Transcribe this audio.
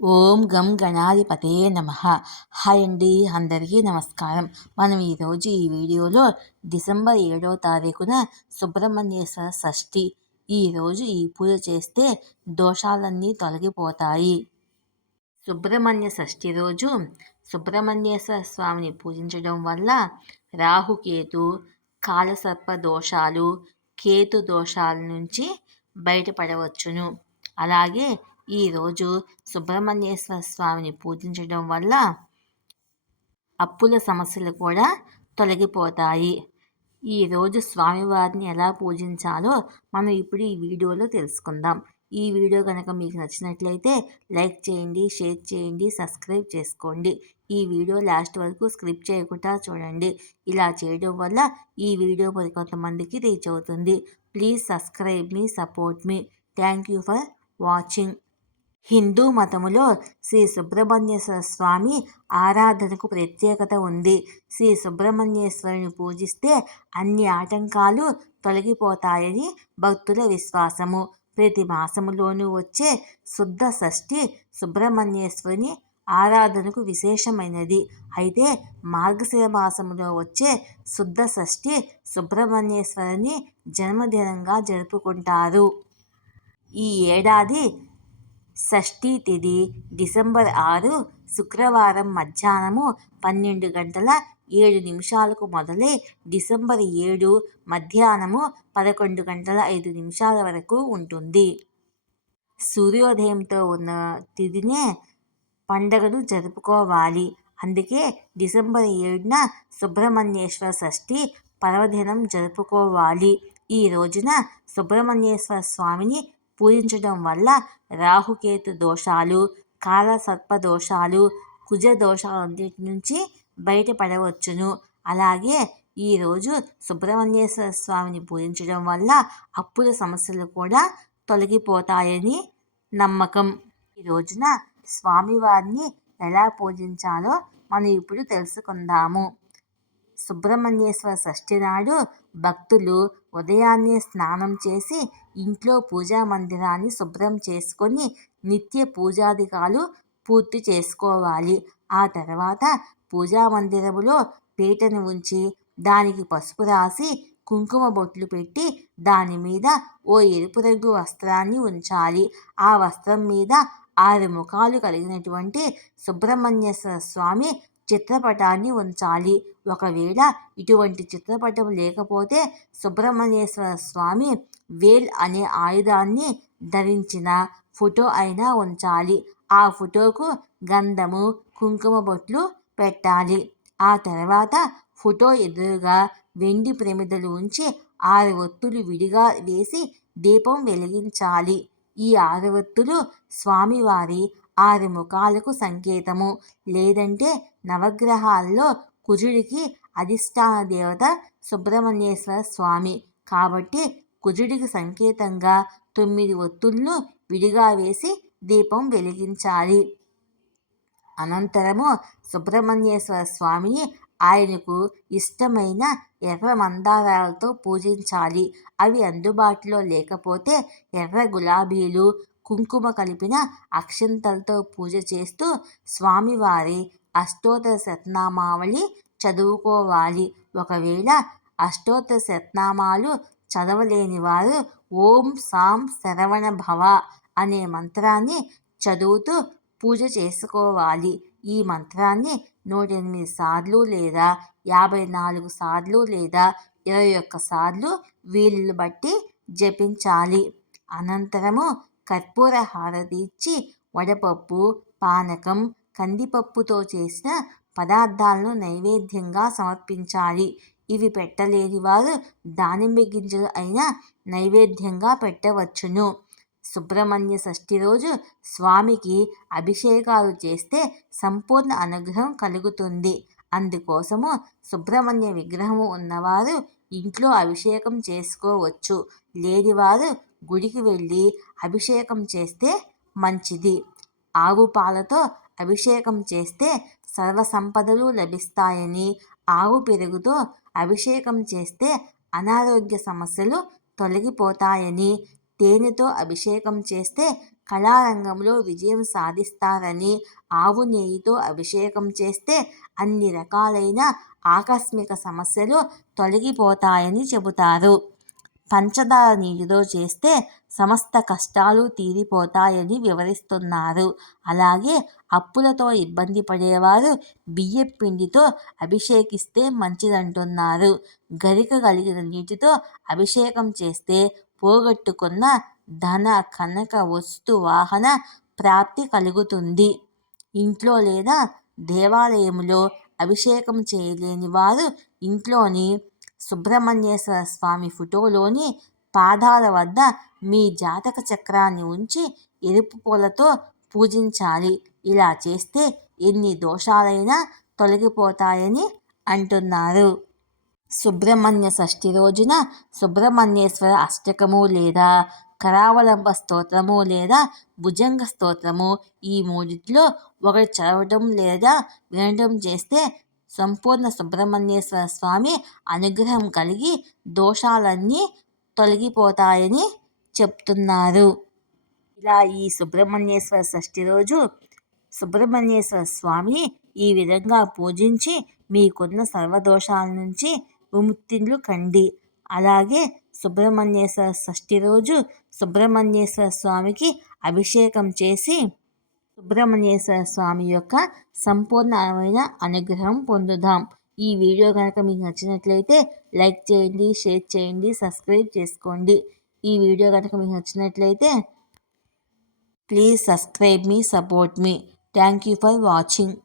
ఓం గం గణాధిపతే నమ. హాయ్ అండి అందరికీ నమస్కారం. మనం ఈరోజు ఈ వీడియోలో డిసెంబర్ ఏడవ తారీఖున సుబ్రహ్మణ్యేశ్వర షష్ఠి. ఈరోజు ఈ పూజ చేస్తే దోషాలన్నీ తొలగిపోతాయి. సుబ్రహ్మణ్య షష్ఠి రోజు సుబ్రహ్మణ్యేశ్వర స్వామిని పూజించడం వల్ల రాహుకేతు కాలసర్ప దోషాలు కేతు దోషాల నుంచి బయటపడవచ్చును. అలాగే ఈరోజు సుబ్రహ్మణ్యేశ్వర స్వామిని పూజించడం వల్ల అప్పుల సమస్యలు కూడా తొలగిపోతాయి. ఈరోజు స్వామివారిని ఎలా పూజించాలో మనం ఇప్పుడు ఈ వీడియోలో తెలుసుకుందాం. ఈ వీడియో కనుక మీకు నచ్చినట్లయితే లైక్ చేయండి షేర్ చేయండి సబ్స్క్రైబ్ చేసుకోండి. ఈ వీడియో లాస్ట్ వరకు స్క్రిప్ట్ చేయకుండా చూడండి. ఇలా చేయడం వల్ల ఈ వీడియో మరికొంతమందికి రీచ్ అవుతుంది. Please subscribe me support me. Thank you for watching. Hindu మతములో Shri Subrahmanyeswara Swamy ఆరాధనకు ప్రత్యేకత ఉంది. శ్రీ సుబ్రహ్మణ్యేశ్వరుని పూజిస్తే అన్ని ఆటంకాలు తొలగిపోతాయని భక్తుల విశ్వాసము. ప్రతి మాసములోనూ వచ్చే శుద్ధ షష్ఠి సుబ్రహ్మణ్యేశ్వరుని ఆరాధనకు విశేషమైనది. అయితే మార్గశిర మాసములో వచ్చే శుద్ధ షష్ఠి సుబ్రహ్మణ్యేశ్వరుని జన్మదినంగా జరుపుకుంటారు. ఈ ఏడాది షష్ఠీ తిథి డిసెంబర్ ఆరు శుక్రవారం మధ్యాహ్నము పన్నెండు గంటల ఏడు నిమిషాలకు మొదలై డిసెంబర్ ఏడు మధ్యాహ్నము పదకొండు గంటల ఐదు నిమిషాల వరకు ఉంటుంది. సూర్యోదయంతో ఉన్న తిథినే పండగను జరుపుకోవాలి. అందుకే డిసెంబర్ ఏడున సుబ్రహ్మణ్యేశ్వర షష్ఠి పర్వదినం జరుపుకోవాలి. ఈ రోజున సుబ్రహ్మణ్యేశ్వర స్వామిని పూజించడం వల్ల రాహుకేతు దోషాలు కాలసర్ప దోషాలు కుజ దోషాలన్నిటి నుంచి బయటపడవచ్చును. అలాగే ఈరోజు సుబ్రహ్మణ్యేశ్వర స్వామిని పూజించడం వల్ల అప్పుల సమస్యలు కూడా తొలగిపోతాయని నమ్మకం. ఈ రోజున స్వామివారిని ఎలా పూజించాలో మనం ఇప్పుడు తెలుసుకుందాము. సుబ్రహ్మణ్యేశ్వర షష్ఠి నాడు భక్తులు ఉదయాన్నే స్నానం చేసి ఇంట్లో పూజా మందిరాన్ని శుభ్రం చేసుకొని నిత్య పూజాధికాలు పూర్తి చేసుకోవాలి. ఆ తర్వాత పూజా మందిరములో పీటను ఉంచి దానికి పసుపు రాసి కుంకుమ బొట్లు పెట్టి దాని మీద ఓ ఎరుపు రంగు వస్త్రాన్ని ఉంచాలి. ఆ వస్త్రం మీద ఆరు ముఖాలు కలిగినటువంటి సుబ్రహ్మణ్యేశ్వర స్వామి చిత్రపటాన్ని ఉంచాలి. ఒకవేళ ఇటువంటి చిత్రపటం లేకపోతే సుబ్రహ్మణ్యేశ్వర స్వామి వేల్ అనే ఆయుధాన్ని ధరించిన ఫోటో అయినా ఉంచాలి. ఆ ఫోటోకు గంధము కుంకుమ బొట్లు పెట్టాలి. ఆ తర్వాత ఫోటో ఎదురుగా వెండి ప్రమిదలు ఉంచి ఆరు ఒత్తులు విడిగా వేసి దీపం వెలిగించాలి. ఈ ఆరు ఒత్తులు స్వామివారి ఆరు ముఖాలకు సంకేతము. లేదంటే నవగ్రహాల్లో కుజుడికి అధిష్టాన దేవత సుబ్రహ్మణ్యేశ్వర స్వామి. కాబట్టి కుజుడికి సంకేతంగా తొమ్మిది ఒత్తులను విడిగా వేసి దీపం వెలిగించాలి. అనంతరము సుబ్రహ్మణ్యేశ్వర స్వామిని ఆయనకు ఇష్టమైన ఎర్ర మందారాలతో పూజించాలి. అవి అందుబాటులో లేకపోతే ఎర్ర గులాబీలు కుంకుమ కలిపిన అక్షంతలతో పూజ చేస్తూ స్వామివారి అష్టోత్తర శతనామావళి చదువుకోవాలి. ఒకవేళ అష్టోత్తర శతనామాలు చదవలేని వారు ఓం సాం శరవణ భవ అనే మంత్రాన్ని చదువుతూ పూజ చేసుకోవాలి. ఈ మంత్రాన్ని నూట ఎనిమిది సార్లు లేదా యాభై నాలుగు సార్లు లేదా ఇరవై ఒక్క సార్లు వీళ్ళు బట్టి జపించాలి. అనంతరము కర్పూర హారతి ఇచ్చి వడపప్పు పానకం కందిపప్పుతో చేసిన పదార్థాలను నైవేద్యంగా సమర్పించాలి. ఇవి పెట్టలేని వారు దానిమ్మ గింజలు అయినా నైవేద్యంగా పెట్టవచ్చును. సుబ్రహ్మణ్య షష్ఠి రోజు స్వామికి అభిషేకాలు చేస్తే సంపూర్ణ అనుగ్రహం కలుగుతుంది. అందుకోసము సుబ్రహ్మణ్య విగ్రహము ఉన్నవారు ఇంట్లో అభిషేకం చేసుకోవచ్చు. లేనివారు గుడికి వెళ్ళి అభిషేకం చేస్తే మంచిది. ఆవు పాలతో అభిషేకం చేస్తే సర్వ సంపదలు లభిస్తాయని ఆవు పెరుగుతో అభిషేకం చేస్తే అనారోగ్య సమస్యలు తొలగిపోతాయని తేనెతో అభిషేకం చేస్తే కళారంగంలో విజయం సాధిస్తారని ఆవు నెయ్యితో అభిషేకం చేస్తే అన్ని రకాలైన ఆకస్మిక సమస్యలు తొలగిపోతాయని చెబుతారు. పంచదార నీటితో చేస్తే సమస్త కష్టాలు తీరిపోతాయని వివరిస్తున్నారు. అలాగే అప్పులతో ఇబ్బంది పడేవారు బియ్యం పిండితో అభిషేకిస్తే మంచిదంటున్నారు. గరిక కలిగిన నీటితో అభిషేకం చేస్తే పోగొట్టుకున్న ధన కనక వస్తు వాహన ప్రాప్తి కలుగుతుంది. ఇంట్లో లేదా దేవాలయంలో అభిషేకం చేయలేని వారు ఇంట్లోని సుబ్రహ్మణ్యేశ్వర స్వామి ఫోటోలోని పాదాల వద్ద మీ జాతక చక్రాన్ని ఉంచి ఎరుపు పూలతో పూజించాలి. ఇలా చేస్తే ఎన్ని దోషాలైనా తొలగిపోతాయని అంటున్నారు. సుబ్రహ్మణ్య షష్ఠి రోజున సుబ్రహ్మణ్యేశ్వర అష్టకము లేదా కరావలంబ స్తోత్రము లేదా భుజంగ స్తోత్రము ఈ మూడిట్లో ఒకటి చదవటం లేదా వినటం చేస్తే సంపూర్ణ సుబ్రహ్మణ్యేశ్వర స్వామి అనుగ్రహం కలిగి దోషాలన్నీ తొలగిపోతాయని చెప్తున్నారు. ఇలా ఈ సుబ్రహ్మణ్యేశ్వర షష్ఠి రోజు సుబ్రహ్మణ్యేశ్వర స్వామిని ఈ విధంగా పూజించి మీకున్న సర్వదోషాల నుంచి విముక్తిలు కండి. అలాగే సుబ్రహ్మణ్యేశ్వర షష్ఠి రోజు సుబ్రహ్మణ్యేశ్వర స్వామికి అభిషేకం చేసి సుబ్రహ్మణ్యేశ్వర స్వామి యొక్క సంపూర్ణమైన అనుగ్రహం పొందుదాం. ఈ వీడియో కనుక మీకు నచ్చినట్లయితే లైక్ చేయండి షేర్ చేయండి సబ్స్క్రైబ్ చేసుకోండి. ఈ వీడియో కనుక మీకు నచ్చినట్లయితే please subscribe me support me. Thank you for watching.